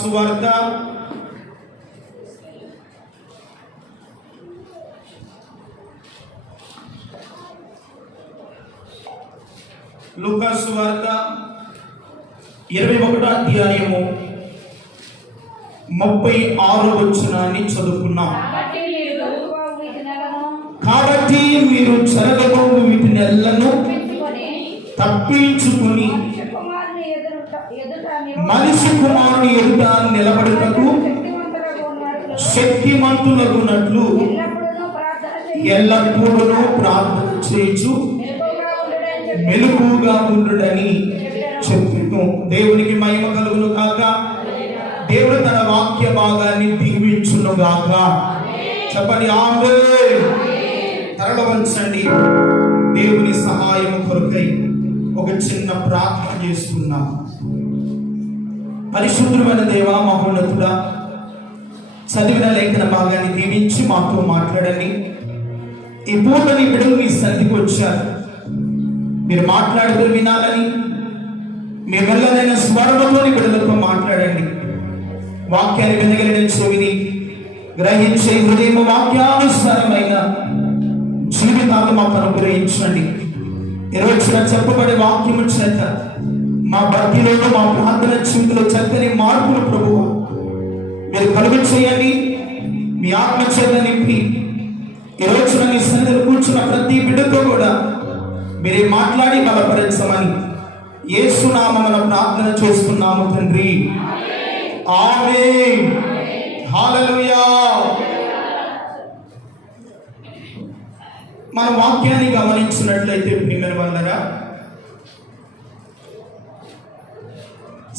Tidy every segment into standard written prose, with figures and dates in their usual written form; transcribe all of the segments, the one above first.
సువార్త 21వ అధ్యాయము 36వ వచనాన్ని చదువుకున్నాం. కాబట్టి మీరు జరగబోవు వీటినెల్లను తప్పించుకొని మనిషి కుమారుని ఎదుట నిలబడుటకు శక్తిమంతులగునట్లు ఎల్లప్పుడూ ప్రార్థన చేయుచు మెలకువగా ఉండుడని చెప్పాను. దేవునికి మహిమ కలుగును గాక. దేవుడు తన వాక్య భాగాన్ని దీవించును గాక. చెప్పండి ఆమేన్. తరల వంచండి. దేవుని సహాయం కొరకై ఒక చిన్న ప్రార్థన చేసుకున్నాం. పరిశుద్ధమైన దేవా, మహోన్నతుడా, చదివిన లేఖన భాగాన్ని దీవించి మాతో మాట్లాడండి. ఈ పూటని బిడ్డలు మీ సన్నిధికి వచ్చారు. మీరు మాట్లాడుతూ వినాలని, మీ వెళ్ళదైన స్వరంలోని బిడ్డలతో మాట్లాడండి. వాక్యాన్ని వినగలిగిన చెవిని గ్రహించే హృదయం వాక్యానుసారమైన జీవితాలు మాకు అనుగ్రహించండి. ఈరోజు చెప్పబడే వాక్యము చేత మా భక్తిలోనూ మా ప్రార్థన జీవితంలో చక్కని మార్పులు ప్రభువు మీరు కలుగు చేయండి. మీ ఆత్మ చేత నింపి ఈరోజు నీ సన్నిధిలో కూర్చున్న ప్రతి బిడ్డతో కూడా మీరే మాట్లాడి బలపరచమని యేసు నామమున ప్రార్థన చేస్తున్నాము తండ్రి. ఆమేన్. హల్లెలూయా. మన వాక్యాన్ని గమనించినట్లయితే ప్రియమైన వాళ్ళరా,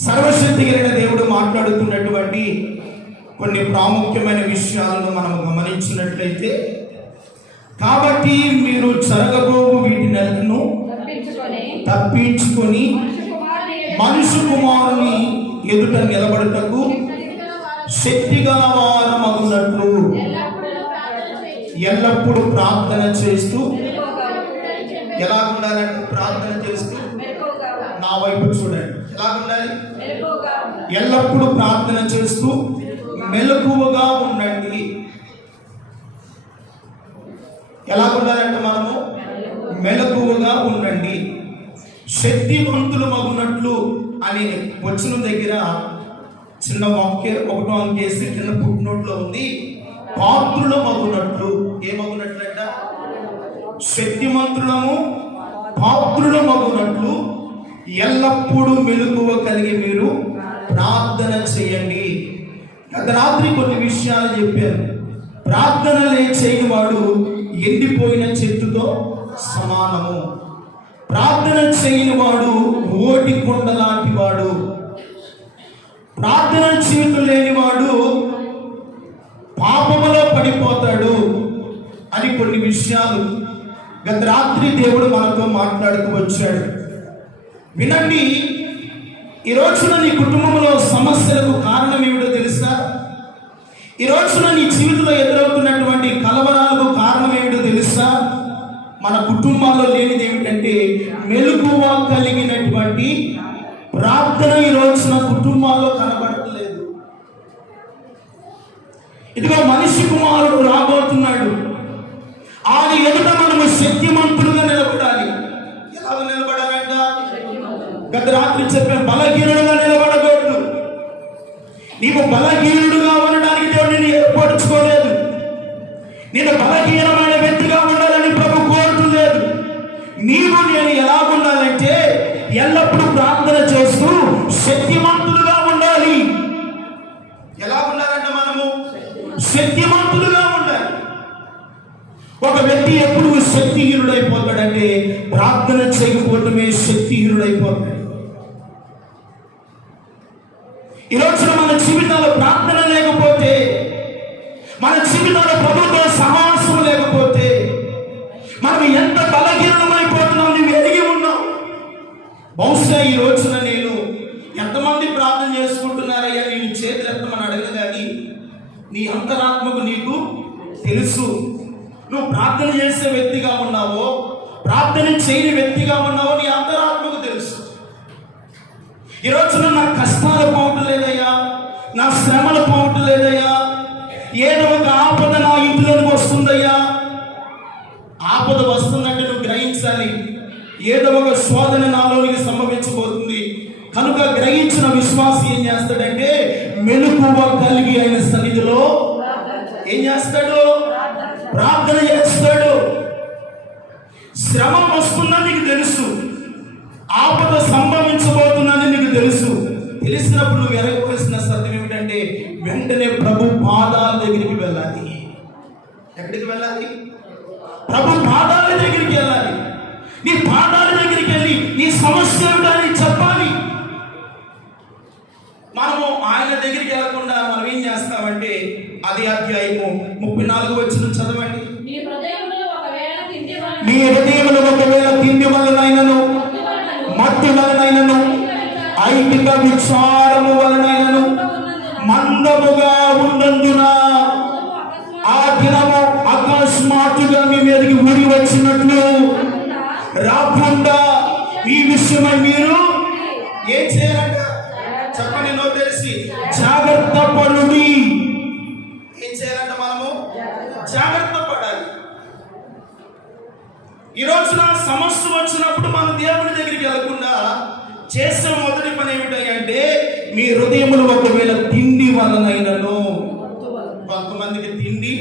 సర్వశక్తి కలిగిన దేవుడు మాట్లాడుతున్నటువంటి కొన్ని ప్రాముఖ్యమైన విషయాలను మనం గమనించినట్లయితే, కాబట్టి మీరు జరగబోవు వీటినెల్లను తప్పించుకొని మనుష్య కుమారుని ఎదుట నిలబడుటకు శక్తి గలవారమగునట్లు ఎల్లప్పుడూ ప్రార్థన చేస్తూ, ఎలా ఉండాలంటే ప్రార్థన చేస్తూ, నా వైపు చూడండి, ఎలా ఉండాలి? ఎల్లప్పుడూ ప్రార్థన చేస్తూ మెలకువగా ఉండండి. ఎలా ఉండాలంటే మనము మెలకువగా ఉండండి. శక్తివంతులు మగునట్లు అనే వచనం దగ్గర చిన్న వాక్య ఒకటో అంకేసి కింద పుట్టినోట్లో ఉంది. పాత్రుల మగునట్లు. ఏమగునట్లు అంట? శక్తివంతులము పాత్రుల మగునట్లు ఎల్లప్పుడూ మెలకువ కలిగి మీరు ప్రార్థన చేయండి. గత రాత్రి కొన్ని విషయాలు చెప్పారు. ప్రార్థన చేయని వాడు ఎండిపోయిన చెట్టుతో సమానము. ప్రార్థన చేయని వాడు ఓటి కొండ లాంటి వాడు. ప్రార్థన జీవితం లేనివాడు పాపములో పడిపోతాడు అని కొన్ని విషయాలు గత రాత్రి దేవుడు మనతో మాట్లాడుతూ వచ్చాడు. వినండి. ఈ రోజున నీ కుటుంబంలో సమస్యలకు కారణం ఏమిటో తెలుసా? ఈ రోజున నీ జీవితంలో ఎదురవుతున్నటువంటి కలవరాలకు కారణం ఏమిటో తెలుసా? మన కుటుంబాల్లో లేనిది ఏమిటంటే మెలకువ కలిగినటువంటి ప్రార్థన ఈ రోజున కుటుంబాల్లో కనబడట్లేదు. ఇదిగో మనిషి కుమారుడు రాబోతున్నాడు. ఆయన ఎదుట మనము శక్తిమంతులుగా నిలబడాలి. ఎలా నిలబడాలంట? గత రాత్రి చెప్పాను, బలహీనుడుగా నిలబడకూడదు. నీవు బలహీనుడుగా ఉండడానికి దేవుడు నిన్ను ఏర్పరచుకోలేదు. నేను బలహీనమైన వ్యక్తిగా ఉండాలని ప్రభు కోరుతులేదు. నీవు నేను ఎలా ఉండాలంటే ఎల్లప్పుడూ ప్రార్థన చేస్తూ శక్తిమంతులుగా ఉండాలి. ఎలా ఉండాలంట? మనము శక్తిమంతులుగా ఉండాలి. ఒక వ్యక్తి ఎప్పుడు శక్తిహీనుడైపోతాడంటే ప్రార్థన చేయకపోవటమే శక్తిహీనుడైపోతాడు. ఈరోజు మన జీవితాల్లో ప్రార్థన లేకపోతే, మన జీవితాల్లో ప్రభుత్వ సమాసం లేకపోతే మనం ఎంత బలహీనమైపోతున్నాం నువ్వు ఎదిగి ఉన్నావు. బహుశా ఈ రోజున నేను ఎంతమంది ప్రార్థన చేసుకుంటున్నారయ్యా నేను చేతులెత్తమని అడగను, కానీ నీ అంతరాత్మకు నీకు తెలుసు. నువ్వు ప్రార్థన చేసే వ్యక్తిగా ఉన్నావో ప్రార్థన చేయని వ్యక్తిగా ఉన్నావో నీ అంతరాత్మకు తెలుసు. ఈ రోజున నా కష్టాలు పోవటం లేదయ్యా, ఒక శోధన నాలోనికి సంభవించబోతుంది కనుక గ్రహించిన విశ్వాసి ఏం చేస్తాడంటే మెలకువ కలిగి ఆయన సన్నిధిలో ఏం చేస్తాడు? ప్రార్థన చేస్తాడు. శ్రమ వస్తుందని నీకు తెలుసు, ఆపద సంభవించబోతుందని నీకు తెలుసు. తెలిసినప్పుడు నువ్వు ఎరగవలసిన సత్యం ఏమిటంటే వెంటనే ప్రభు పాదాల దగ్గరికి వెళ్ళాలి. ఎక్కడికి వెళ్ళాలి? ప్రభు పాదాల దగ్గరికి వెళ్ళాలి. నీ పాదాల దగ్గరికి వెళ్ళి నీ సమస్య ఏమిటని చెప్పాలి. మనము ఆయన దగ్గరికి వెళ్ళకుండా మనం ఏం చేస్తామంటే అది అధ్యాయము 34 వచనం చదవండి. నీ హృదయములో ఒకవేళ తిండి వలనైనను మత్తి వలనైనను ఐహిక విచారము వలనైనను మందముగా ఉన్నందున ఆ దినము అకస్మాత్తుగా మీ మీదకి ఊరి వచ్చినట్లు రాకుండా ఈ విషయమై మీరు ఏం చేయాలంట చెప్పండి. నో తెలిసి జాగ్రత్త పడుడి. ఏం చేయాలంట? మనము జాగ్రత్త పడాలి. ఈ రోజున సమస్య వచ్చినప్పుడు మనం దేవుని దగ్గరికి వెళ్ళకుండా చేసే మొదటి పని ఏమిటంటే మీ హృదయములు ఒకవేళ తిండి వలనైనను, కొంతమందికి తిండి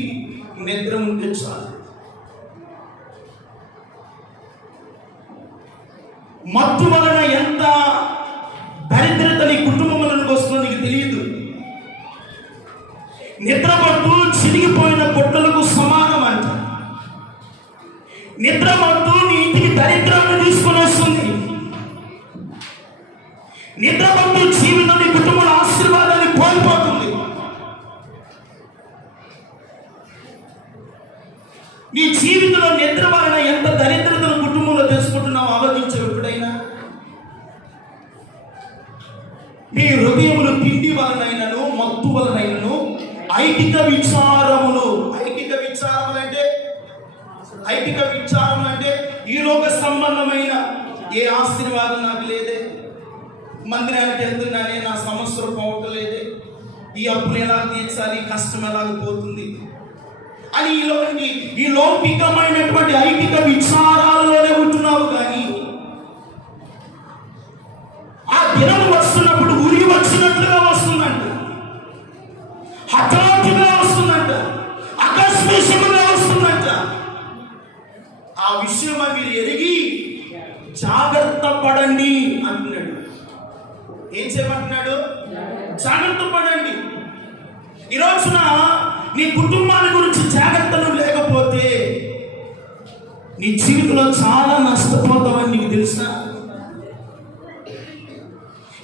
నిద్ర ఉంటే చాలు, మత్తు వలన ఎంత దరిద్రత నీ కుటుంబంలోకి వస్తుందో నీకు తెలియదు. నిద్రమత్తు చిరిగిపోయిన గుట్టలకు సమానం అంట. నిద్రమత్తు నీ ఇంటికి దరిద్రాన్ని తీసుకొని వస్తుంది. నిద్రమత్తు జీవితం నీ కుటుంబంలో ఆశీర్వాదాన్ని కోల్పోతుంది. నీ జీవితంలో నిద్ర వలన ఎంత దరిద్రతను కుటుంబంలో తెలుసుకుంటున్నావు ఆలోచించవు ఎప్పుడైనా? మీ హృదయములు తిండి వలనైనను మత్తు వలనైనను ఐహిక విచారములు. ఐహిక విచారములు అంటే ఈ లోక సంబంధమైన ఏ ఆశీర్వాదం నాకు లేదే, మందిరానికి వెళ్తున్నానే నా సమస్యలు పోవట్లేదే, ఈ అప్పులు ఎలా తీర్చాలి, కష్టం ఎలాగ పోతుంది అని ఈ లౌకికమైనటువంటి ఐహిక విచారాలలోనే ఉంటున్నావు. కానీ ఆ దినం వస్తున్నప్పుడు ఉరి వచ్చినట్లుగా వస్తుందంట, హఠాత్తుగా వస్తుందంట, ఆకస్మికంగా వస్తుందంట. ఆ విషయం మీరు ఎరిగి జాగ్రత్త పడండి అంటున్నాడు. ఏం చేయమంటున్నాడు? జాగ్రత్త పడండి. ఈ రోజున నీ కుటుంబాల గురించి జాగ్రత్తలు లేకపోతే నీ జీవితంలో చాలా నష్టపోతావని నీకు తెలుసా?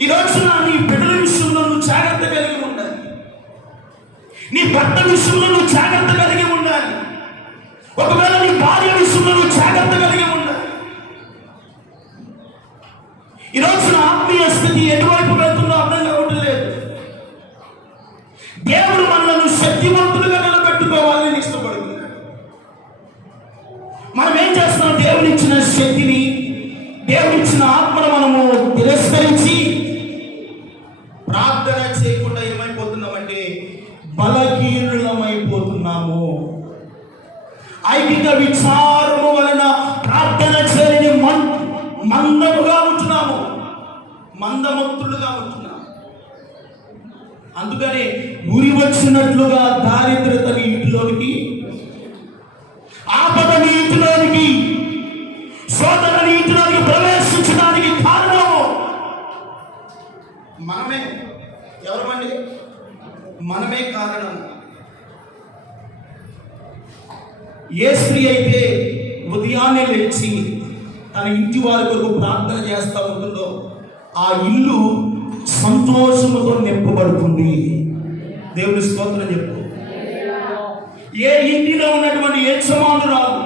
ఈ రోజున నీ బిడ్డల విషయంలో నువ్వు జాగ్రత్త కలిగి ఉండాలి. నీ భర్త విషయంలో నువ్వు జాగ్రత్త కలిగి ఉండాలి. ఒకవేళ నీ భార్య విషయంలో నువ్వు జాగ్రత్త కలిగి ఉండాలి. ఈ రోజున ఆత్మీయ స్థితి ఎటువైపు వెళ్తుందో అర్థం కావట్లేదు. దేవుడు మనల్ని శక్తివంతులుగా నిలబెట్టుకోవాలని ఇష్టపడుతున్నాడు. మనం ఏం చేస్తున్నాం? దేవునిచ్చిన శక్తిని, దేవునిచ్చిన ఆత్మను మనము తిరస్కరించి ప్రార్థన చేయకుండా ఏమైపోతున్నామంటే బలహీనులమైపోతున్నాము. ఐహిక విచారము వలన ప్రార్థన చేయని మందముగా ఉంటున్నాము, మందమత్తులుగా ఉంటున్నాము. అందుకనే ఉరి వచ్చినట్లుగా దారిద్రతని ఇంటిలోనికి, ఆపదని ఇంటిలోనికి, శోధనని ఇంటిలోనికి ప్రవేశించడానికి కారణము మనమే. ఎవరమండి? మనమే కారణం. ఏ స్త్రీ అయితే ఉదయాన్నే లేచి తన ఇంటి వారి కొరకు ప్రార్థన చేస్తూ ఉంటుందో ఆ ఇల్లు సంతోషముతో నింపబడుతుంది. దేవుని స్తోత్రం చెప్పు. ఏ ఇంటిలో ఉన్నటువంటి యజమానురాలు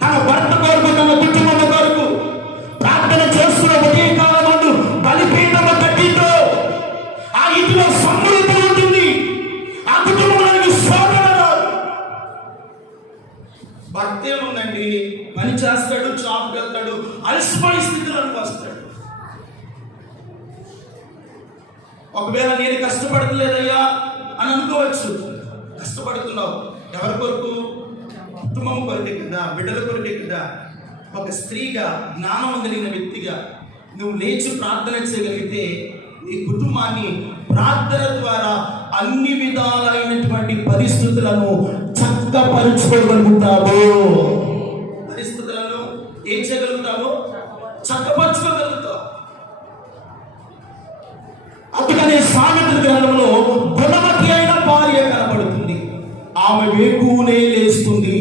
తన భర్త కొరకు, తన కుటుంబం కొరకు ప్రార్థన చేస్తున్న ఒకే కాలమందు బలిపీఠము కట్టిందో ఆ ఇంటిలో సమృద్ధి ఉంటుంది. ఆ కుటుంబానికి శోధన రాదు. భర్త ఏముందండి, పని చేస్తాడు, జాబ్కి వెళ్తాడు, అలసిపోయే స్థితిలోకి వస్తాడు. ఒకవేళ నేను కష్టపడతలేదయ్యా అని అనుకోవచ్చు. కష్టపడుతున్నావు ఎవరి కొరకు? కుటుంబం కొరకే కదా, బిడ్డల కొరకే కదా. ఒక స్త్రీగా, జ్ఞానం కలిగిన వ్యక్తిగా నువ్వు లేచి ప్రార్థన చేయగలిగితే నీ కుటుంబాన్ని ప్రార్థన ద్వారా అన్ని విధాలైనటువంటి పరిస్థితులను చక్కపరుచుకోగలుగుతావు. పరిస్థితులను ఏం చేయగలుగుతావు? చక్కపరుచుకోగలుగుతావు. అందుకనే సామెతల గ్రంథంలో గుణవతి అయిన భార్య కనబడుతుంది. ఆమె వేకువనే లేస్తుంది,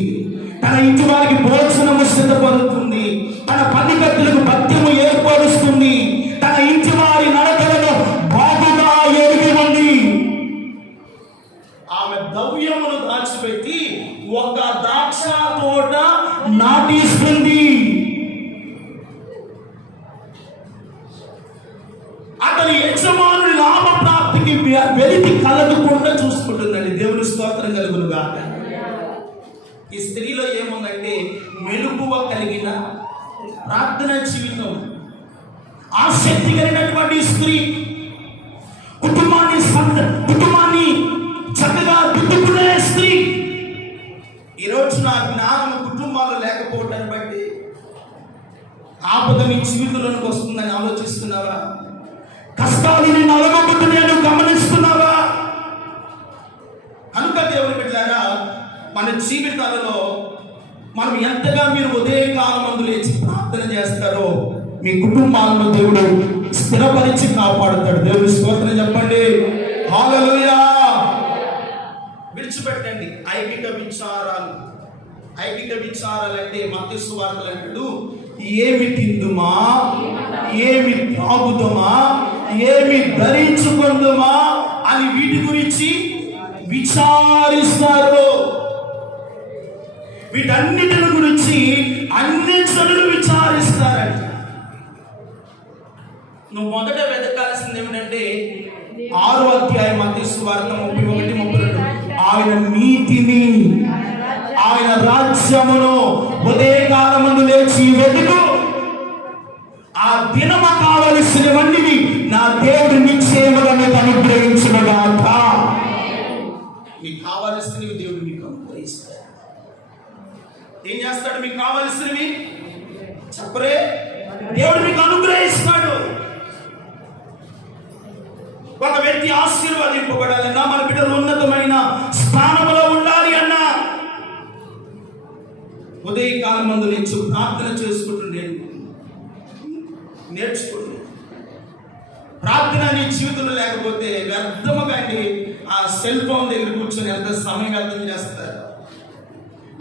తన ఇంటి వారికి భోజనము సిద్ధపడుతుంది, తన పనికత్తులకు పద్యము ఏర్పరుస్తుంది, తన ఇంటి వారి నడకలను బాగుగా ఎరిగి ఉంది. ఆమె ద్రవ్యమును దాచిపెట్టి ఒక ద్రాక్ష తోట నాటిస్తుంది. అతని యజమానుని లాభ ప్రాప్తికి వెలితి కలగకుండా చూసుకుంటుందండి. దేవుని స్తోత్రం కలుగునుగా. ఈ స్త్రీలో ఏముందంటే మెలుకువ కలిగిన ప్రార్థన జీవితం, ఆసక్తి కలిగినటువంటి స్త్రీ, కుటుంబాన్ని చక్కగా దిద్దుకునే స్త్రీ. ఈరోజు నా జ్ఞానం కుటుంబాలు లేకపోవటాన్ని బట్టి ఆపద నీ జీవితంలోకి వస్తుందని ఆలోచిస్తున్నావా? కష్టాలు నేను అలగొట్టు నేను గమనిస్తున్నావా? కనుక దేవుని బిడ్డలారా, మన జీవితాలలో మనం ఎంతగా మీరు ఉదయకాలమందు లేచి ప్రార్థన చేస్తారో మీ కుటుంబాలను దేవుడు స్థిరపరిచి కాపాడుతాడు. దేవుని స్తోత్రం చెప్పండి. హల్లెలూయా. విడిచిపెట్టండి ఐకిక విచారాలు. ఐకిక విచారాలు అంటే మత్తయి సువార్తలు అంటాడు, ఏమి తిందుమా, ఏమి త్రాగుదమా, ఏమి ధరించుకుందుమా అని వీటి గురించి విచారిస్తారు. వీటన్నిటి గురించి అన్ని జనులు విచారిస్తారంట. నువ్వు మొదట వెతకాల్సింది ఏమిటంటే 6వ అధ్యాయం మత్తయి సువార్త 31-32. ఆయన నీతిని, ఆయన రాజ్యమును ఉదయకాలమందు లేచి వెతుకు, ఆ దినమ కావలసినవన్నీ నా దేవుడు నిశ్చయముగా నీకు అనుగ్రహించునుగాక. మీకు కావలసినవి దేవుడు మీకు అనుగ్రహిస్తాడు. ఏం చేస్తాడు? మీకు కావలసినవి చెప్పరే, దేవుడు మీకు అనుగ్రహిస్తాడు. ఒక వ్యక్తి ఆశీర్వదింపబడాలన్నా, మన బిడ్డలు ఉన్నతమైన స్థానంలో ఉండాలి అన్నా ఉదయకాలం మందు నుంచి ప్రార్థన చేసుకుంటుండే నేర్చుకోండి. ప్రార్థన నీ జీవితంలో లేకపోతే వ్యర్థముగా ఆ సెల్ ఫోన్ దగ్గర కూర్చొని ఎంత సమయం వ్యర్థం చేస్తారు,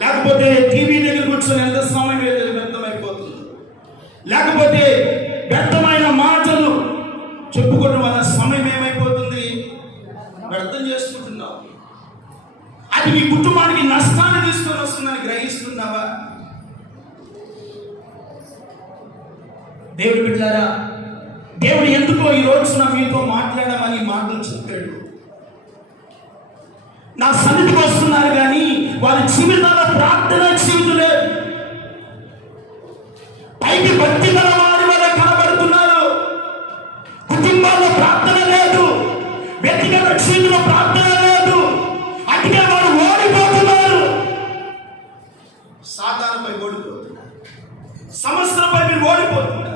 లేకపోతే టీవీ దగ్గర కూర్చొని ఎంత సమయం వ్యర్థమైపోతుంది, లేకపోతే వ్యర్థమైన మాటలు చెప్పుకోవడం వల్ల సమయం ఏమైపోతుంది? వ్యర్థం చేసుకుంటున్నావు. అది మీ కుటుంబానికి నష్టాన్ని తీసుకొని వస్తుందని గ్రహిస్తున్నావా? దేవుడు బిడ్డలారా, దేవుడు ఎందుకో ఈ రోజున మీతో మాట్లాడమని మాటలు చెప్పాడు. నా సన్నిధికి వస్తున్నారు కానీ వారి జీవితాల ప్రార్థన జీవితం లేదు. పైకి భక్తి గల వారి వల్ల కనబడుతున్నారు, కుటుంబాల్లో ప్రార్థన లేదు, వ్యక్తిగత జీవితంలో ప్రార్థన లేదు. అందుకే వారు ఓడిపోతున్నారు. సాతానుపై ఓడిపోతున్నారు, సమస్యలపై మీరు ఓడిపోతున్నారు,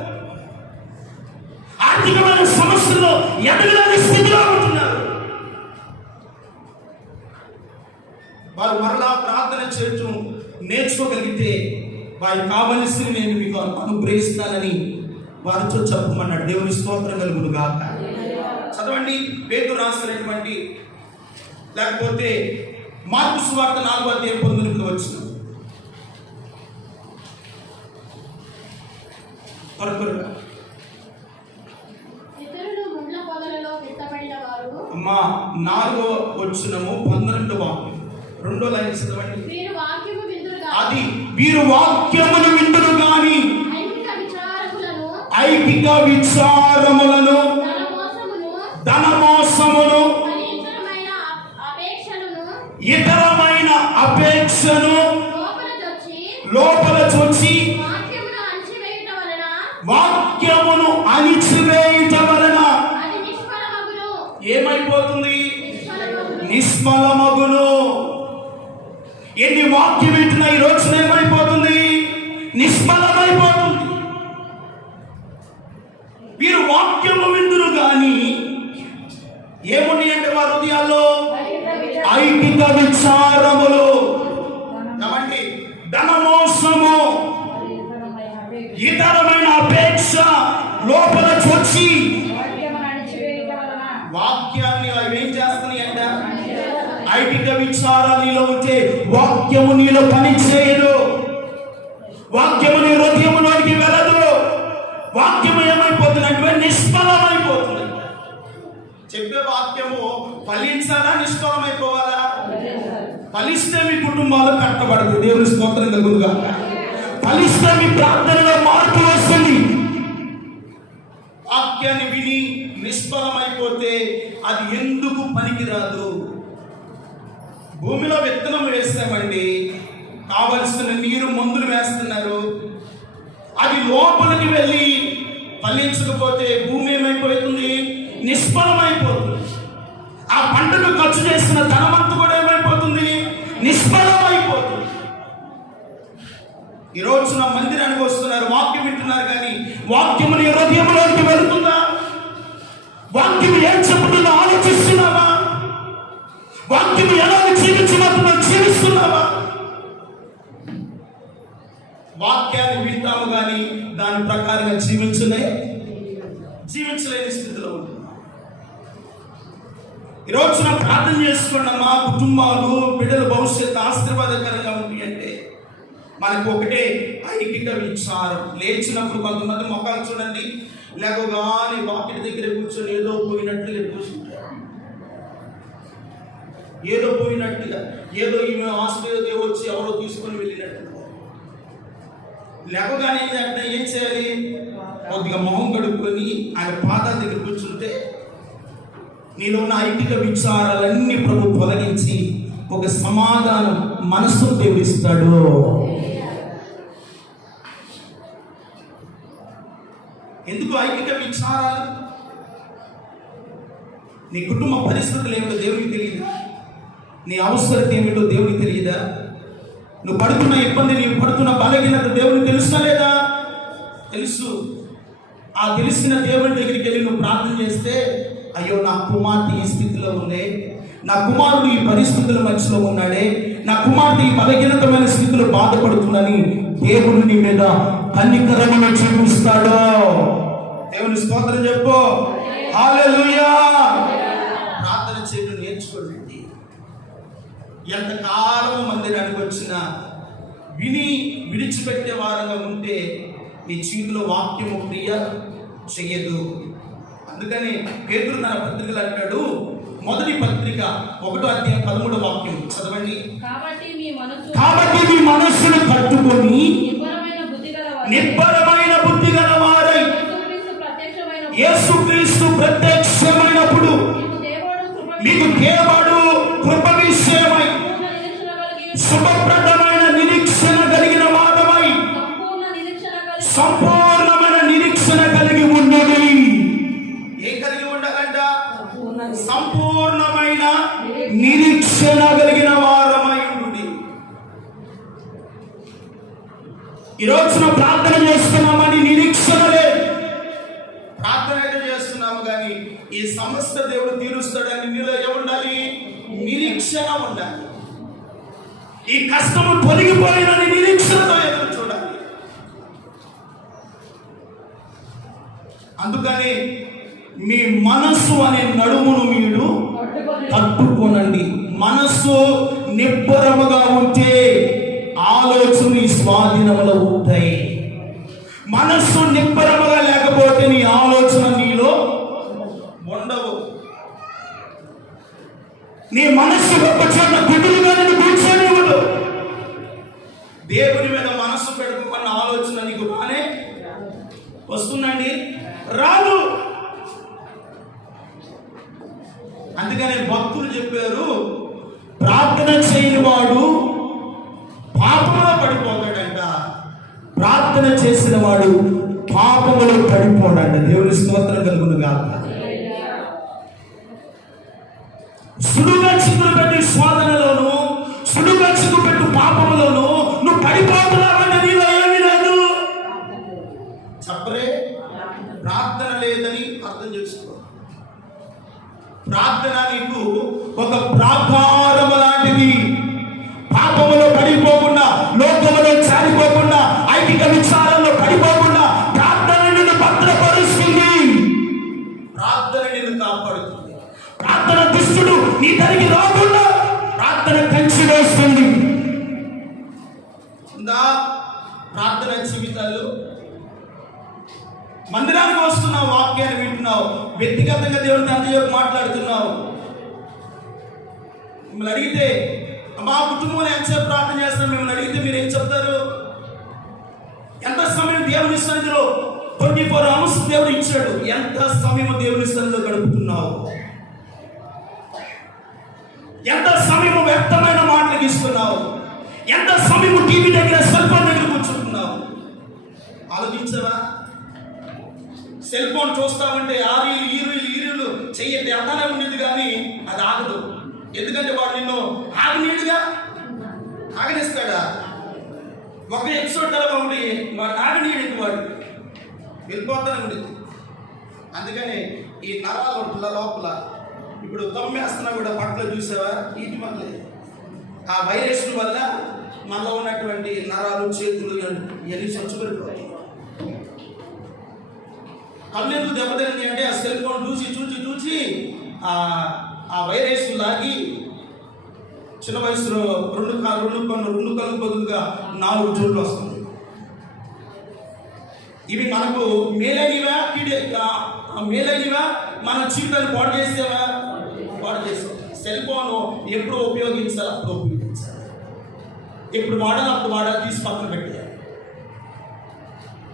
ఆర్థికమైన సమస్యల్లో ఎదగలేని స్థితిలో ఉంటున్నారు. వారు మరలా ప్రార్థన చేయటం నేర్చుకోగలిగితే వారికి కావలసినవి నేను మీకు అనుగ్రహిస్తానని వారితో చెప్పమన్నాడు. దేవుని స్తోత్రం కలుగును గాక. చదవండి, పేతురు రాసినటువంటి, లేకపోతే మార్కు సువార్త 4వ అధ్యాయం 19 వచ్చిన అమ్మా 4వ వచనము 12వ వాక్యం 2వ లైన్ చదవండి. అది వీరు వాక్యమును విందురు గాని ఐకిక విచారములను, ధనమోసమును, ఇతరమైన అపేక్షను లోపల చొచ్చి వాక్యమును అణిచివేయుట వలన ఏమైపోతుంది? నిష్ఫలమగును. ఎన్ని వాక్యం వింటున్నా ఈ రోజున ఏమైపోతుంది? నిష్ఫలమైపోతుంది. వీరు వాక్యము విందురు గాని ఏమున్నాయి అంటే వారి హృదయాల్లో ఐహిక విచారములు, ధనమోసము, ఇతరమైన అపేక్ష లోపల చొచ్చి వాక్యాన్ని అవి ఏం చేస్తున్నాయి అంట? ఐహిక విచారాలు నీలో ఉంటే వాక్యము నీలో పని చేయదు, వాక్యము నీ హృదయములోనికి వెళ్ళదు. వాక్యము ఏమైపోతుందంటే నిష్ఫలమైపోతుంది. చెప్పే వాక్యము ఫలించాలా, నిష్ఫలమైపోవాలా? ఫలిస్తే మీ కుటుంబాలు కట్టబడదు. దేవుని స్తోత్రం కలుగునుగా. ఫలిస్తే మీ ప్రార్థనలో మార్పు వస్తుంది. వాక్యాన్ని విని నిష్ఫలమైపోతే అది ఎందుకు పనికిరాదు. భూమిలో విత్తనం వేస్తామండి, కావలసిన నీరు మందులు వేస్తున్నారు, అది లోపలికి వెళ్ళి ఫలించకపోతే భూమి ఏమైపోతుంది? నిష్ఫలమైపోతుంది. ఆ పంటకు ఖర్చు చేసిన ధనమంతా కూడా ఏమైపోతుంది? నిష్ఫలమైపోతుంది. ఈ రోజున మందిరానికి వస్తున్నారు, వాక్యం వింటున్నారు, కానీ వాక్యము నీ హృదయంలోకి వెళుతుందా? వాక్యం ఏం చెబుతుందో ఆలోచిస్తున్నావా? వాక్యం ఎలా జీవించబోతుందో జీవిస్తున్నావా? వాక్యాన్ని వింటాము కానీ దాని ప్రకారంగా జీవించలేని స్థితిలో ఉంటుంది. ఈ రోజున ప్రార్థన చేసుకోండి. మా కుటుంబాలు, బిడ్డల భవిష్యత్తు ఆశీర్వాదకరంగా ఉంది అంటే మనకు ఒకటే ఐహిక విచారం. లేచినప్పుడు కొంతమంది మొక్కలు చూడండి, లేకగాని వాకిటి దగ్గర కూర్చొని ఏదో పోయినట్లుగా కూర్చుంటారు. ఏదో ఈమె హాస్పిటల్ వచ్చి ఎవరో తీసుకొని వెళ్ళినట్టు. లేకగానే ఏం చేయాలి? కొద్దిగా మొహం కడుక్కొని ఆయన పాదాల దగ్గర కూర్చుంటే నీలో ఉన్న ఐహిక విచారాలన్నీ ప్రభు తొలగించి ఒక సమాధానం మనస్సు దేవుడిస్తాడు. ఎందుకు ఐహిక విచారాలు? నీ కుటుంబ పరిస్థితులు ఏమిటో దేవునికి తెలియదు, నీ అవసరం ఏమిటో దేవునికి తెలియదా? నువ్వు పడుతున్న ఇబ్బంది, నీవు పడుతున్న బలహీనత దేవునికి తెలుసా లేదా? తెలుసు. ఆ తెలిసిన దేవుని దగ్గరికి వెళ్ళి నువ్వు ప్రార్థన చేస్తే, అయ్యో నా కుమార్తె ఈ స్థితిలో ఉండే, నా కుమారుడు ఈ పరిస్థితుల మధ్యలో ఉన్నాడే, నా కుమార్తె ఈ బలహీనతమైన స్థితిలో బాధపడుతుందని దేవుడు నీ మీద కనికరమును చూపిస్తాడు. దేవుని స్తోత్రం చెప్పు. హల్లెలూయా. ప్రార్థన చేయడం నేర్చుకోండి. ఎంతకాలం మందిరానికి వచ్చినా విని విడిచిపెట్టే వారంగా ఉంటే నీ జీవితంలో వాక్యము క్రియ చెయ్యదు. అందుకని పేతురు తన పత్రికలు అంటాడు, మొదటి పత్రిక 1:13 వాక్యం చదవండి. కాబట్టి మీ మనస్సును కట్టుకొని నిబ్బరమైన బుద్ధి గలవారై యేసుక్రీస్తు ప్రత్యక్షమైనప్పుడు మీకు దేవుడు కృప విషయమై శుభప్రదమైన నిరీక్షణ కలిగిన వారమై సంపూర్ణమైన నిరీక్షణ కలిగి ఉన్నది. ఏం కలిగి ఉండాలంట? సంపూర్ణమైన నిరీక్షణ కలిగిన వారమై ఉండి. ఈ రోజున ప్రార్థన చేస్తున్నామని నిరీక్షణ లేదు. ప్రార్థన అయితే చేస్తున్నాము కానీ ఈ సమస్త దేవుడు తీరుస్తాడని నీలో ఏముండాలి? నిరీక్షణ ఉండాలి. ఈ కష్టము తొలగిపోయినని నిరీక్షణతో ఎదురు చూడాలి. అందుకని మీ మనస్సు అనే నడుమును మీరు తట్టుకోనండి. మనస్సు నిబ్బరముగా ఉంటే ఆలోచన స్వాధీనంలో ఉంటాయి. మనస్సు నిబ్బరముగా లేకపోతే నీ ఆలోచన నీలో ఉండవు. నీ మనస్సు గొప్ప చోట గుడ్డులుగా నేను కూర్చొనివ్వదు. దేవుని మీద మనస్సు పెట్టుకున్న ఆలోచన నీకు రానే వస్తుందండి? రాదు. అందుకనే భక్తులు చెప్పారు, ప్రార్థన చేయని వాడు పాపంలో పడిపోతాడంట, ప్రార్థన చేసిన వాడు పాపంలో పడిపోడంట. దేవుని స్తోత్రం కలుగును గాక. సులువుగా చిక్కులు పెట్టి శోధనలోను, సులువుగా చిక్కు పెట్టు పాపంలోను నువ్వు పడిపోతున్నావంటే నీలో ఏమీ లేదు. ప్రార్థన నీకు ఒక ప్రాకారము లాంటిది. పాపములో పడిపోకుండా, లోకములో జారిపోకుండా, ఐకిక విచారంలో పడిపోకుండా ప్రార్థన నిన్ను భద్రపరుస్తుంది. ప్రార్థన నిన్ను కాపాడుతుంది. ప్రార్థన దుష్టుడు నీ తరిగి రాకుండా ప్రార్థన కంచి వేస్తుంది. ప్రార్థన జీవితాలు మందిరానికి వస్తున్నావు, వాక్యాన్ని వింటున్నావు, వ్యక్తిగతంగా దేవుడిని అంతసేపు మాట్లాడుతున్నావు. మిమ్మల్ని అడిగితే మా కుటుంబంలో ఎంతసేపు ప్రార్థన చేస్తాం మిమ్మల్ని అడిగితే మీరు ఏం చెప్తారు? ఎంత సమయం దేవుని సన్నిధిలో 24 hours దేవుడు ఇచ్చాడు. ఎంత సమయం దేవుని సన్నిధిలో గడుపుతున్నావు? ఎంత సమయం వ్యక్తమైన మాటలకు ఇస్తున్నావు? ఎంత సమయం టీవీ దగ్గర, సెల్ ఫోన్ దగ్గర కూర్చుంటున్నావు? ఆలోచించవా? సెల్ ఫోన్ చూస్తామంటే ఆ రీలు చెయ్యండి అంతానే ఉండేది, కానీ అది ఆగదు. ఎందుకంటే వాడు నిన్ను ఆగనీడుగా ఆగనిస్తాడా? ఒక ఎపిసోడ్ తర్వాత ఉండి వాడు ఆగనీయుడికి వాడు వెళ్ళిపోతానే ఉండేది. అందుకని ఈ నరాల లోపల ఇప్పుడు తమ్మేస్తున్నా కూడా పట్ల చూసావా? వీటి వల్ల ఆ వైరస్ వల్ల మనలో ఉన్నటువంటి నరాలు, చేతులు ఇవన్నీ చచ్చిపోయిపోతాయి. కళ్ళు ఎందుకు దెబ్బతింది అంటే ఆ సెల్ ఫోన్ చూసి ఆ వైరస్ లాగి చిన్న వయసులో రెండు కళ్ళు బదులుగా 4 జోళ్ళు వస్తుంది. ఇవి మనకు మేలైనవా మేలైనవా? మన జీవితాన్ని పాడు చేసేవా? పాడు చేసాం. సెల్ ఫోన్ ఎప్పుడు ఉపయోగించాలి అప్పుడు ఉపయోగించాలి, ఎప్పుడు వాడాలి అప్పుడు వాడాలి, తీసి పక్కన పెట్టాలి.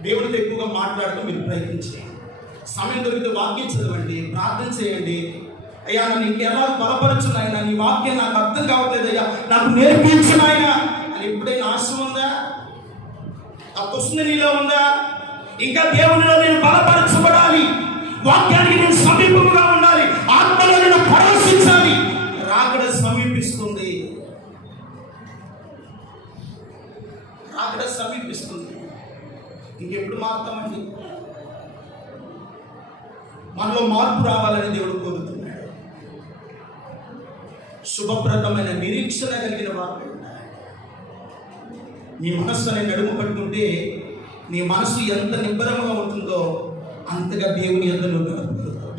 దేవుడితో ఎక్కువగా మాట్లాడుతూ మీరు ప్రయత్నించండి. సమయం దొరికితే వాక్యం చదవండి, ప్రార్థన చేయండి. అయ్యా నన్ను ఇంకెలా బలపరచు నాయన, నీ వాక్యం నాకు అర్థం కావట్లేదు అయ్యా, నాకు నేర్పించు నాయన అని ఎప్పుడైనా ఆశ ఉందా? ఆ క్వశ్చన్ నీలో ఉందా? ఇంకా దేవునిలో నేను బలపరచబడాలి, వాక్యానికి నేను సమీపంగా ఉండాలి, ఆత్మలో నేను పరవశించాలి. రాకడ సమీపిస్తుంది, రాకడ సమీపిస్తుంది. ఇంకెప్పుడు మారుతామండి? మనలో మార్పు రావాలని దేవుడు కోరుతున్నాడు. శుభప్రదమైన నిరీక్షణ కలిగిన వారు నీ మనస్సు అనే నడుము పట్టుకుంటే నీ మనసు ఎంత నిబ్బరంగా ఉంటుందో అంతగా దేవుని యందు నువ్వు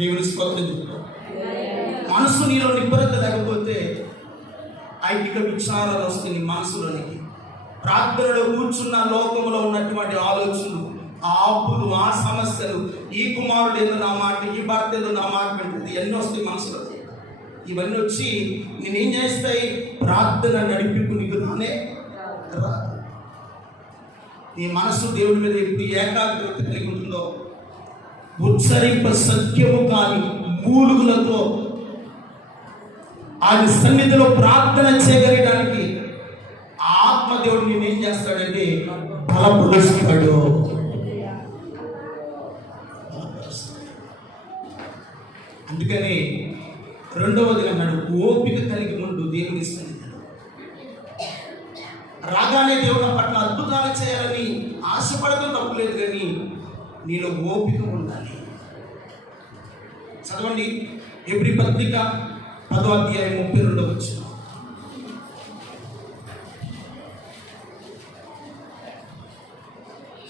దేవుని స్తోత్రం చెప్తావు. మనసు నీలో నిబ్బరత లేకపోతే ఐకిక విచారాలు వస్తాయి నీ మనసులోనికి. ప్రార్థనలో కూర్చున్న లోకంలో ఉన్నటువంటి ఆలోచనలు, ఆ అప్పులు, ఆ సమస్యలు, ఈ కుమారుడు ఏదో నా మాట, ఈ భర్త ఏదో నా మాట వింటుంది, ఎన్నో వస్తాయి మనసులో. ఇవన్నీ వచ్చి నేనేం చేస్తాయి? ప్రార్థన నడిపింపు నీకు రానే రా. నీ మనసు దేవుడి మీద ఎప్పుడు ఏకాగ్రత కలిగి ఉంటుందో, ఉచ్చరింప సత్యము కాని మూలుగులతో ఆయన సన్నిధిలో ప్రార్థన చేయగలగడానికి ఆత్మదేవుడు నేను ఏం చేస్తాడంటే బలపరుస్తాడు. అందుకని రెండవది అన్నాడు, ఓపిక కలిగి ఉండు దేవుని సన్నిధిలో. రాగానే దేవుని పట్ల అద్భుతాలు చేయాలని ఆశపడటం తప్పులేదు, కానీ నీలో ఓపిక ఉండాలి. చదవండి హెబ్రీ పత్రిక 10వ అధ్యాయం 32వ వచనం.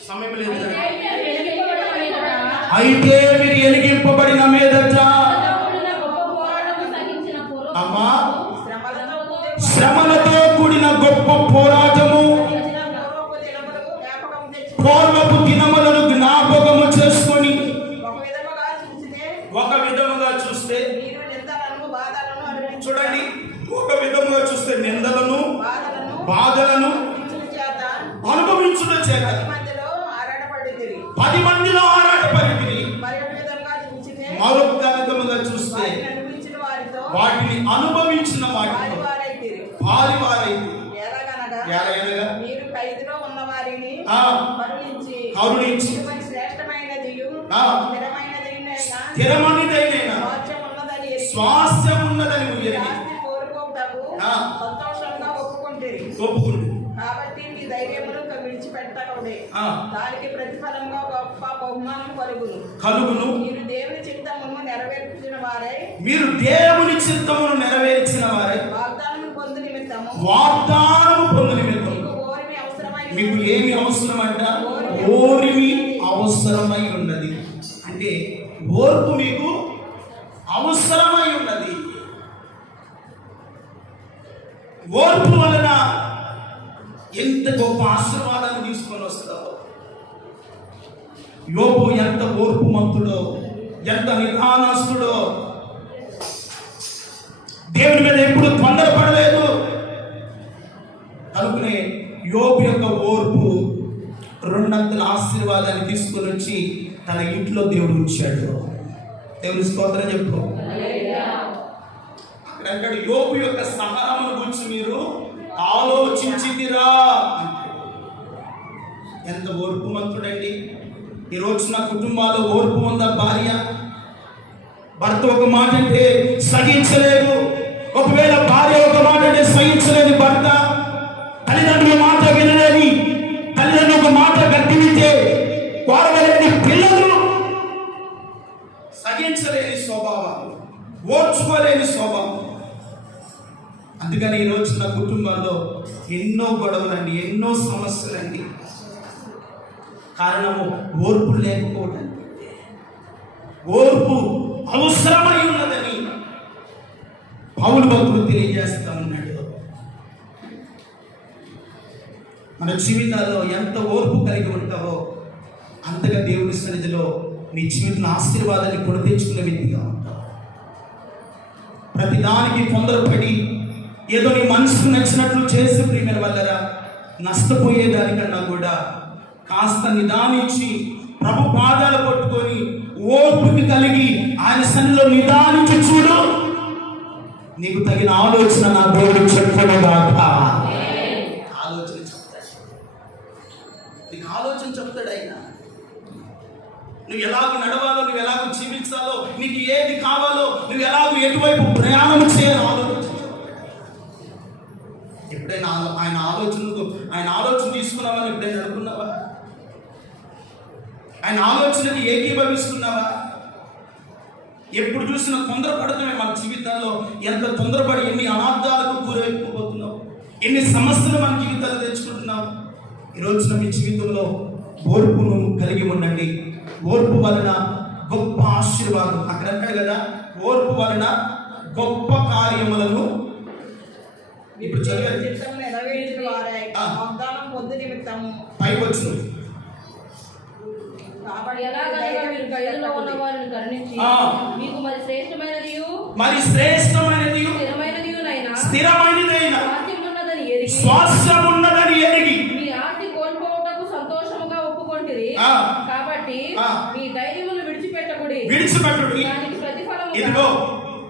సమయం లేదు. అయితే మీరు ఎలిగింపబడిన మీదట అమ్మా శ్రమలతో కూడిన గొప్ప పోరాటము పూర్వపు దినములను జ్ఞాపకము చేసుకొని ఒక విధముగా చూస్తే చూడండి, ఒక విధముగా చూస్తే నిందలను బాధలను అనుభవించుట చేత 10 మందిలో ఆరాటపడి, మరొక విధముగా చూస్తే వాటిని అనుభవించిన వాటితో పాలివారైతే కరుణించి స్థిరమైనదైన స్వాస్థ్యం ఉన్నదని ఒప్పుకుంటే కాబట్టి మీ ధైర్యమును విడిచిపెట్టకుడి. ఆ. దానికి ప్రతిఫలంగా గొప్ప బహుమానం కలుగును. మీరు దేవుని చిత్తమును నెరవేర్చిన వారై మీరు దేవుని చిత్తమును నెరవేర్చిన వారై వాగ్దానము పొందు నిమిత్తము మీకు ఏమి అవసరమంట? ఓరిమి అవసరమై ఉన్నది. అంటే ఓర్పు మీకు అవసరమై ఉన్నది. ఓర్పు వలన ఎంత గొప్ప ఆశీర్వాదాన్ని తీసుకొని వస్తావో. యోబు ఎంత ఓర్పుమంతుడో, ఎంత నిదానస్తుడో, దేవుని మీద ఎప్పుడు తొందరపడలేదు. కనుకనే యోబు యొక్క ఓర్పు రెండంతల ఆశీర్వాదాన్ని తీసుకొని వచ్చి తన ఇంట్లో దేవుడు ఉంచాడు. దేవుని స్తోత్రం చెప్పు. అక్కడ యోబు యొక్క సహనమును గురించి మీరు ఆలోచించిదిరా అంటే ఎంత ఓర్పుమంతుడండి. ఈరోజు నా కుటుంబాల్లో ఓర్పు ఉందా? భార్య భర్త ఒక మాట అంటే సహించలేదు, ఒకవేళ భార్య ఒక మాట అంటే సహించలేదు భర్త, తల్లిదండ్రుల మాట వినలేని, తల్లిదండ్రులు ఒక మాట గట్టివితే వారలేని పిల్లలు, సహించలేని స్వభావాలు, ఓర్చుకోలేని స్వభావం. అందుకని ఈరోజు నా కుటుంబాల్లో ఎన్నో గొడవలండి, ఎన్నో సమస్యలండి. కారణము ఓర్పు లేకపోవడం. ఓర్పు అవసరమై ఉన్నదని పౌలు భక్తుడు తెలియజేస్తా ఉన్నాడు. మన జీవితాల్లో ఎంత ఓర్పు కలిగి ఉంటావో అంతగా దేవుని సన్నిధిలో నీ జీవితంలో ఆశీర్వాదాన్ని కొని తెచ్చుకునే వ్యక్తిగా ఉంటావు. ప్రతిదానికి తొందరపడి ఏదో నీ మనసుకు నచ్చినట్లు చేసి ప్రియమైన వల్లరా నష్టపోయేదానికన్నా కూడా కాస్త నిదానించి ప్రభు పాదాలు పట్టుకొని ఓర్పుకి కలిగి ఆయన సన్నిధిలో నిదానించి చూడు, నీకు తగిన ఆలోచన నా దేవుడు చెప్పుకోగాక. ఆలోచన చెప్తాడు, నీకు ఆలోచన చెప్తాడు ఆయన. నువ్వు ఎలాగ నడవాలో, నువ్వు ఎలాగ జీవించాలో, నీకు ఏది కావాలో, నువ్వు ఎలాగ ఎటువైపు ప్రయాణం చేయాలో ఆలోచించు. ఎప్పుడైనా ఆయన ఆలోచన తీసుకున్నావా? ఎప్పుడైనా అనుకున్నావా? ఆయన ఆలోచనకి ఏకీభవిస్తున్నావా? ఎప్పుడు చూసినా తొందరపడతామే మన జీవితాల్లో. ఎంత తొందరపడి ఎన్ని అనార్థాలకు గురైపోతున్నావు, ఎన్ని సమస్యలు మన జీవితాలు తెచ్చుకుంటున్నావు. ఈరోజున మీ జీవితంలో ఓర్పును కలిగి ఉండండి. ఓర్పు వలన గొప్ప ఆశీర్వాదం. అక్కడ అంటాడు కదా, ఓర్పు వలన గొప్ప కార్యములను ఇప్పుడు పైకి వచ్చు. మరి శ్రేష్టమైనది స్థిరమైనదైన స్వాస్థ్యం ఉన్నదని ఎరిగి మీ ఆస్తి కోల్పోవటకు సంతోషముగా ఒప్పుకొంటిరి. కాబట్టి మీ ధైర్యమును విడిచిపెట్టకుడి. దానికి ప్రతిఫలము ఇదిగో,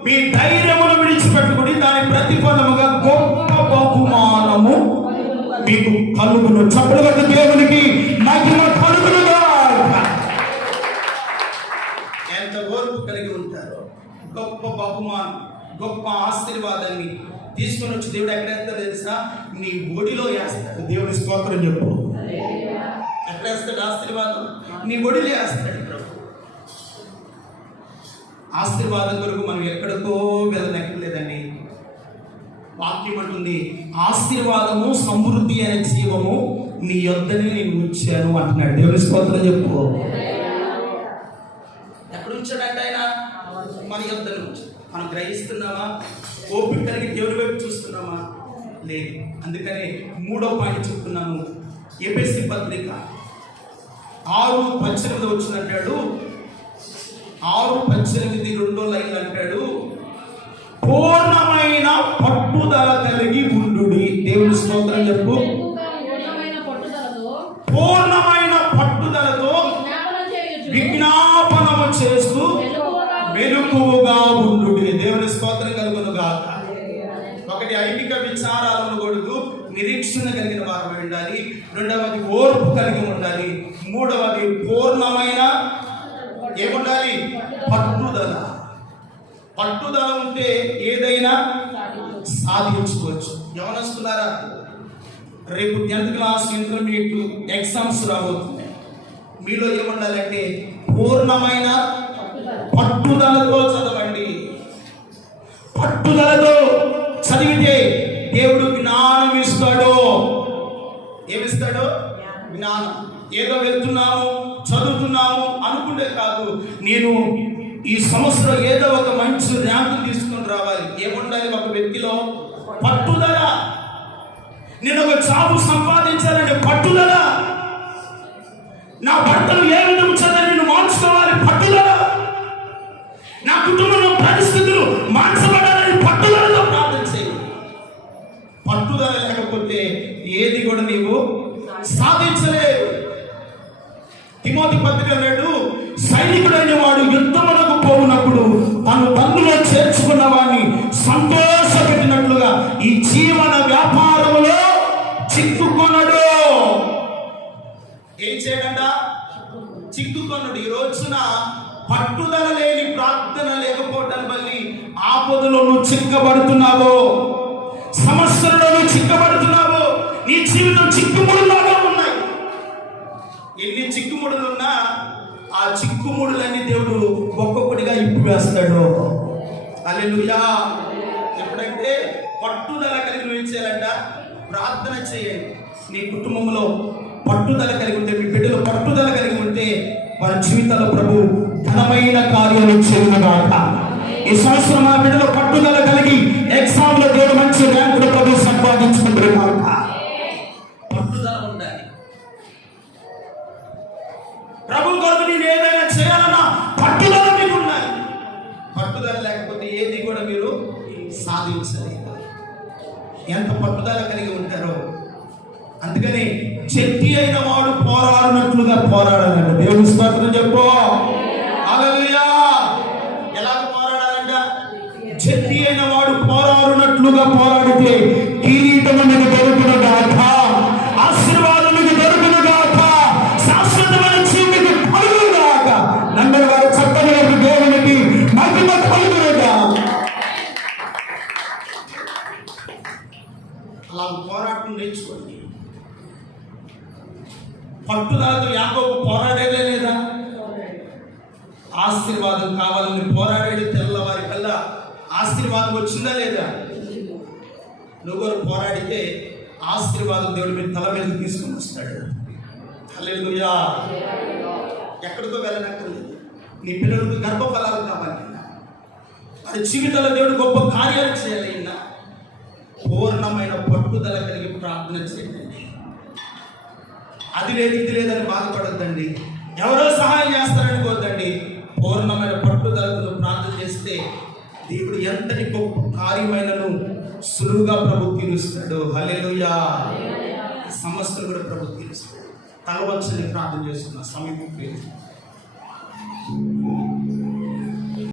మీ ధైర్యమును విడిచిపెట్టకుడి, దాని ప్రతిఫలముగా గొప్ప బహుమానము మీకు కలుగును. చప్పలవద్ద దేవునికి మహిమ కలుగునుగా. ఎంత ఓర్పు కలిగి ఉంటారో గొప్ప బహుమానం, గొప్ప ఆశీర్వాదాన్ని తీసుకొని వచ్చి దేవుడు ఎక్కడ వేస్తాడు తెలుసా? నీ ఒడిలో వేస్తాడు. దేవుని స్తోత్రం చెప్పు. ఎక్కడ వేస్తాడు ఆశీర్వాదం? నీ ఒడిలో వేస్తాడు ప్రభు. ఆశీర్వాదం కొరకు మనం ఎక్కడికో వెళ్ళనక్కర్లేదండి. వాక్యం అంటుంది, ఆశీర్వాదము సమృద్ధి అనే జీవము నీ యొద్దనే నేను ఉంచాను అంటున్నాడు. దేవుని స్తోత్రం చెప్పు. ఎక్కడ ఉంచాడంటే ఆయన మన యొద్దనే ఉంచాడు. మనం గ్రహిస్తున్నామా? ఓపిక కలిగి దేవుని వైపు చూస్తున్నామా? లేదు. అందుకనే 3వ పాయింట్ చెప్తున్నాను. ఎఫెసీ పత్రిక 6:18 వచ్చిందంటాడు. 6:18 2వ లైన్ అంటాడు, పూర్ణమైన పట్టుదల కలిగి ఉండుడి. దేవుని స్తోత్రం చెప్పు. పూర్ణమైన పట్టుదలతో విజ్ఞాపనము చేస్తూ మెలకువగా ఉండుడి. దేవుని స్తోత్రం కలుగును గాక. ఒకటి, ఐహిక విచారాలను కొడుతూ నిరీక్షణ కలిగిన వారు ఉండాలి. రెండవది ఓర్పు కలిగి ఉండాలి. మూడవది పూర్ణమైన ఏముండాలి? పట్టుదల. పట్టుదల ఉంటే ఏదైనా సాధించుకోవచ్చు. యవనస్తున్నారా? రేపు 10th క్లాస్ ఇంటర్మీడియట్ ఎగ్జామ్స్ రాబోతున్నాయి. మీలో ఏముండాలంటే పూర్ణమైన పట్టుదలతో చదవండి. పట్టుదలతో చదివితే దేవుడు జ్ఞానం ఇస్తాడు. ఏమిస్తాడు? జ్ఞానం. ఏదో వెళ్తున్నాము చదువుతున్నాము అనుకుంటే కాదు, నేను ఈ సంవత్సరం ఏదో ఒక మంచి ర్యాంకు తీసుకొని రావాలి. ఏముండాలి ఒక వ్యక్తిలో? పట్టుదల. నేను ఒక జాబు సంపాదించాలంటే పట్టుదల. నా భర్తను ఏ విధంగా నేను మార్చుకోవాలి, పట్టుదల. నా కుటుంబంలో పరిస్థితులు మార్చబడాలని పట్టుదలతో ప్రార్థన చేయి. పట్టుదల లేకపోతే ఏది కూడా నీవు సాధించలేవు. తిమోతి పత్రిక అన్నాడు, సైనికుడైన వాడు యుద్ధములకు పోవునప్పుడు తను బంధులో చేర్చుకున్న వాడిని సంతోషపెట్టినట్లుగా ఈ జీవన వ్యాపారములో చిక్కుకొనడు. ఏం చేయడంట? చిక్కుకొనడు. ఈ రోజున పట్టుదల లేని ప్రార్థన లేకపోవటం వల్ల ఆపదలో నువ్వు చిక్కబడుతున్నావు, సమస్యలలో నువ్వు చిక్కబడుతున్నావు. నీ జీవితం చిక్కుముడులాగా ఉన్నాయి. ఎన్ని చిక్కుముడులున్నా ఆ చిక్కుముడులన్నీ దేవుడు ఒక్కొక్కటిగా ఇప్పు వేస్తాడు. హల్లెలూయా. ఎప్పుడంటే పట్టుదల కలిగి నువ్వు ఏం చేయాలంట? ప్రార్థన చేయండి. నీ కుటుంబంలో పట్టుదల కలిగి ఉంటే, మీ బిడ్డలు పట్టుదల కలిగి ఉంటే వారి జీవితాల్లో ప్రభు ఘనమైన కార్యాలు చేయనుగాక. ఈ సంవత్సరం మా బిడ్డలు పట్టుదల కలిగి ఎగ్జామ్ లో దేవుడు మంచి ర్యాంకులు ప్రభు సంపాదించుకుంటారు కాక. పట్టుదల ఉండాలి. ప్రభు కొరకు నేను ఏదైనా చేయాలన్నా పట్టుదల మీకు ఉండాలి. పట్టుదల లేకపోతే ఏది కూడా మీరు సాధించలేదు. ఎంత పట్టుదల కలిగి ఉంటారో. అందుకని చెట్టి అయిన వాడు పోరాడినట్లుగా పోరాడాలంట. దేవుని స్తోత్రం చెప్పు. హల్లెలూయా. ఎలాగ పోరాడాలంట? చెట్టి అయిన వాడు పోరాడినట్లుగా పోరాడితే కిరీటము మీకు దొరుకును గాక, ఆశీర్వాదం మీకు దొరుకును గాక, శాశ్వతమైన జీవితం కలుగును గాక. నందరి వారు చక్కని దేవునికి మహిమ కలుగును గాక. అలా పోరాటం నేర్చుకోండి. పట్టుదలతో యాకోబు పోరాడేదే లేదా? ఆశీర్వాదం కావాలని పోరాడేది. తెల్లవారి కల్లా ఆశీర్వాదం వచ్చిందా లేదా? నువ్వు పోరాడితే ఆశీర్వాదం దేవుడు మీ తల మీద తీసుకొని వస్తాడు. హల్లెలూయా. ఎక్కడికో వెళ్ళనక్కర్లేదు. నీ పిల్లలకు గర్భఫలాలు కావాలి. అది జీవితంలో దేవుడు గొప్ప కార్యాలు చేయాలి. పూర్ణమైన పట్టుదల కలిగి ప్రార్థన చేయండి. అది లేదు ఇది లేదని బాధపడద్దండి. ఎవరో సహాయం చేస్తారనుకోవద్దండి. పూర్ణమైన పట్టుదలతో ప్రార్థన చేస్తే దేవుడు ఎంతటి గొప్ప కార్యమైనను సులువుగా ప్రభు తీరుస్తాడు. హల్లెలూయా. సమస్యలు కూడా ప్రభు తీరుస్తాడు. తల వంచని ప్రార్థన చేస్తున్న సమీప